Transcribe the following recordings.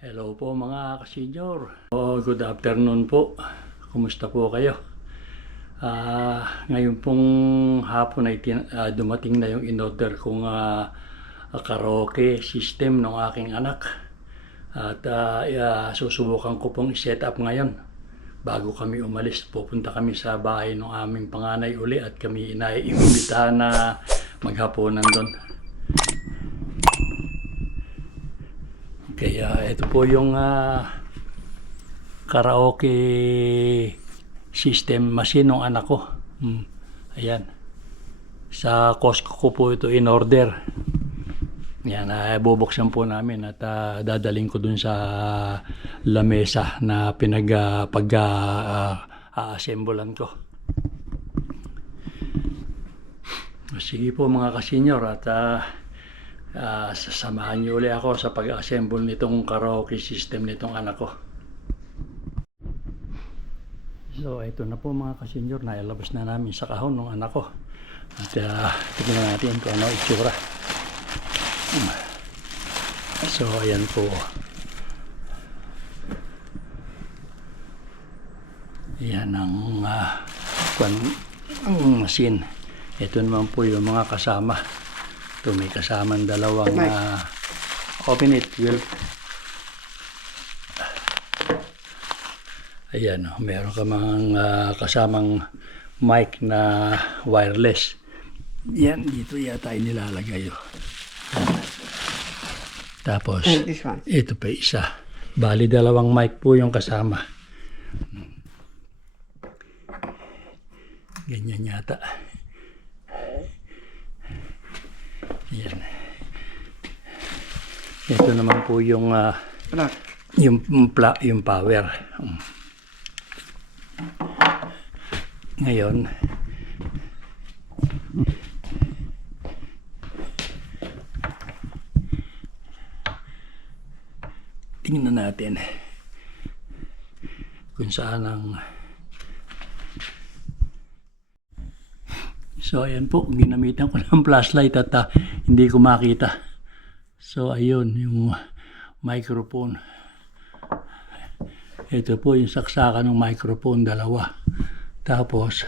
Hello po mga ka-senior. Good afternoon po. Kumusta po kayo? Ngayon pong hapon ay dumating na yung in-order kong karaoke system ng aking anak. At susubukan ko pong i-set up ngayon. Bago kami umalis, pupunta kami sa bahay ng aming panganay uli at kami inaiimbitahan na maghapunan doon. Kaya ito po yung karaoke system machine ng anak ko. Ayan. Sa Costco ko po ito in order. Yan, bubuksan po namin at dadaling ko dun sa lamesa na pag-assemblean ko. Sige po mga ka-senior at sasamahan niyo ulit ako sa pag-assemble nitong karaoke system nitong anak ko. So ito na po mga ka-senior, nailabas na namin sa kahon ng anak ko. At tignan natin kung ano itsura. So ayan po. Yan ang machine. Ito naman po yung mga kasama. Ito may kasamang dalawang open it, Will. Ayan, meron ka mga kasamang mic na wireless. Yan, dito yata ay nilalagay. Tapos, ito pa isa. Bali, dalawang mic po yung kasama. Ganyan yata. Yan. Ito naman po yung power. Ngayon, tingnan natin kung saan ang. So ayan po, ginamitan ko ng flashlight at hindi ko makita. So ayun, yung microphone. Ito po yung saksakan ng microphone, dalawa. Tapos,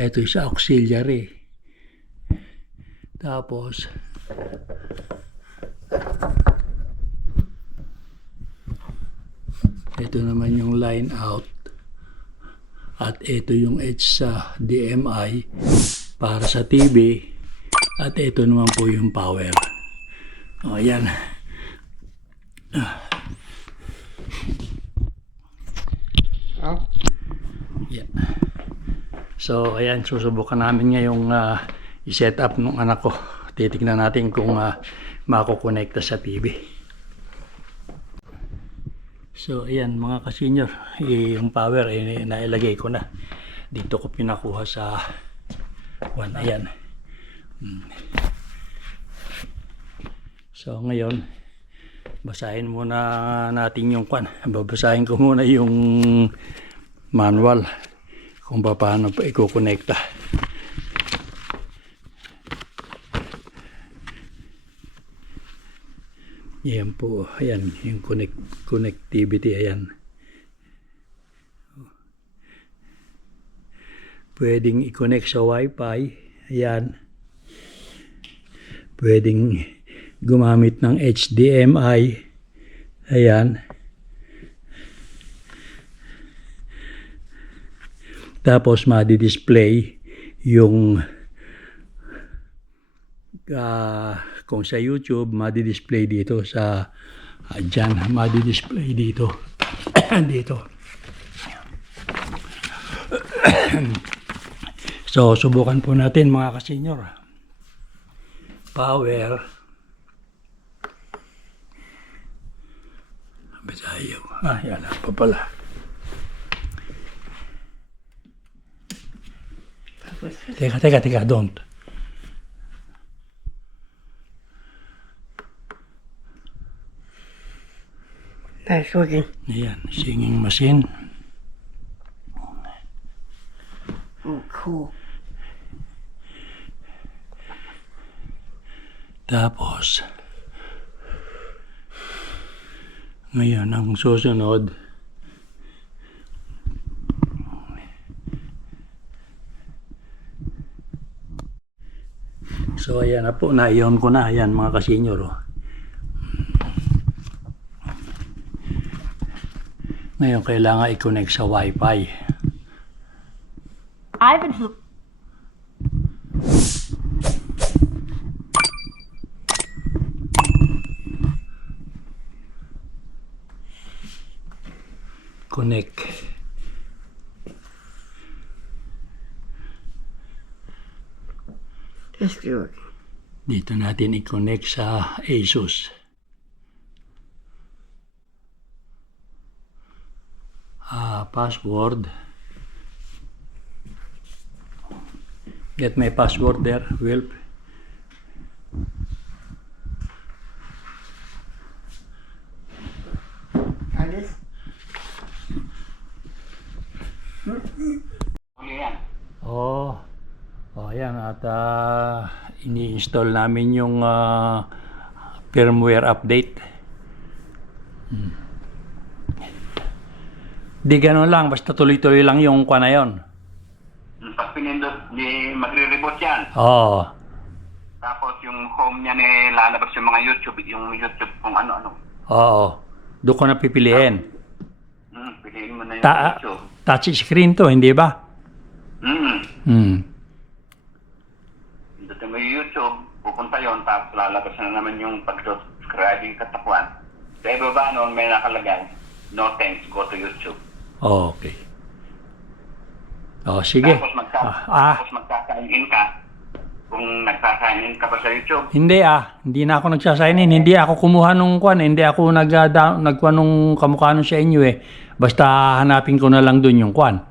ito isa auxiliary. Tapos, ito naman yung line out. At ito yung HDMI para sa TV. At ito naman po yung power. O, ayan. Yan. So, ayan. Susubukan namin ngayong i-set up ng anak ko. Titignan natin kung makukonekta sa TV. So, ayan mga ka-senior. Yung power, nailagay ko na. Dito ko pinakuha sa one. Ayan. So ngayon, basahin muna natin yung babasahin ko muna yung manual kung paano pa ikukonekta. Yan po, ayan yung connectivity, ayan. Pwedeng i-connect sa Wi-Fi, ayan. Pwedeng gumamit ng HDMI, ayan. Tapos madi-display yung kung sa YouTube, madi-display dito sa dyan, madi-display dito. Dito. So, subukan po natin mga ka-senior. Power. Basayo. Yan pa pala. Teka, don't. That's working. Ayan, singing machine. Oh, cool. Tapos, ngayon, ang susunod, so ayan na po, na-ion ko na, ayan mga kasenyor. Oh. Ngayon, kailangan i-connect sa Wi-Fi. I've been hooked. Connect. This is working. Dito natin i-connect sa ASUS. Password. Get my password there, Wilp. Try this. Oh, ayan at ini-install namin yung firmware update. Di ganun lang, basta tuloy-tuloy lang yung kwa na yun. Pag pinindot, di magre-reboot yan. Oo. Tapos yung home niya ni lalabas yung mga YouTube kung ano-ano. Oo. Doon ko na pipiliin. Piliin mo na yung YouTube. Touch screen to, hindi ba? Pindutin mo yung YouTube, pupunta yon, tapos lalabas na naman yung pag-subscribing katapuan. Sa ibaba noon may nakalagay, no thanks, go to YouTube. Okay. Oh, sige. Tapos magsasign in ka. Kung nagsasign in ka ba sa YouTube? Hindi na ako nagsasign in. Hindi ako kumuha nung kwan. Hindi ako nagkwan nung kamukha nung sa inyo eh. Basta hanapin ko na lang dun yung kwan.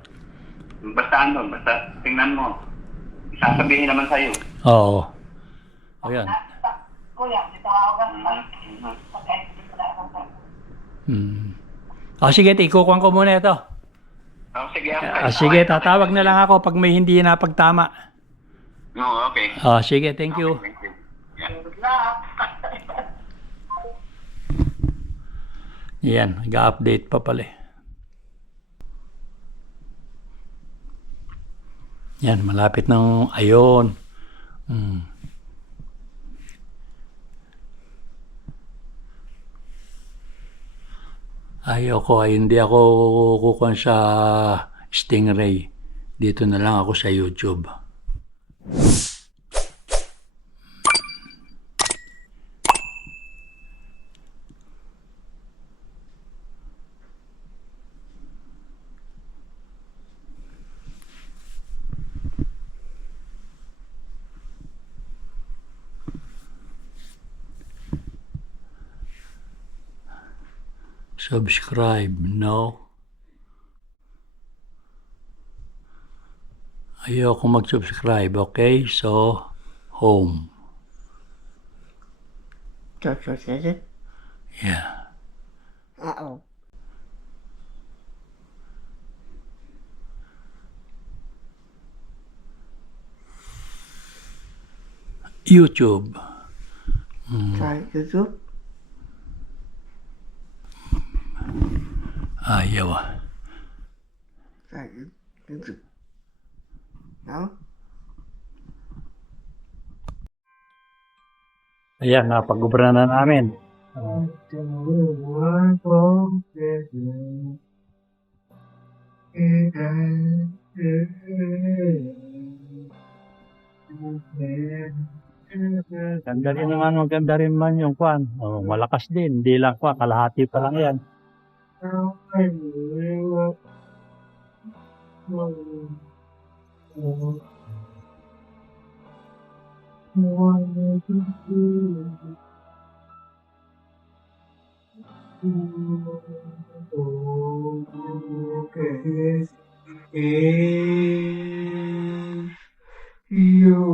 Basta tingnan mo. Sasabihin naman sa'yo. Oo. Ayan. Kuya, dito ako ka. Sige, ikukuhan ko muna ito. Sige, Sige, tatawag na lang ako pag may hindi napagtama. No, okay. Sige, thank you. Thank you. Yeah. Yan, nag-update pa pala. Yan, malapit ng ayon. Hindi ako kukuha sa Stingray. Dito na lang ako sa YouTube. Subscribe, no? Ayoko mag-subscribe, okay? So, home. Joshua says it. Yeah. Uh-oh. YouTube. Try YouTube. Ayaw. Try YouTube. No? Ayan, napag-ubra na namin. Ganda rin naman, maganda rin man yung kwan. Malakas din, hindi lang kwan, kalahati pa lang yan. You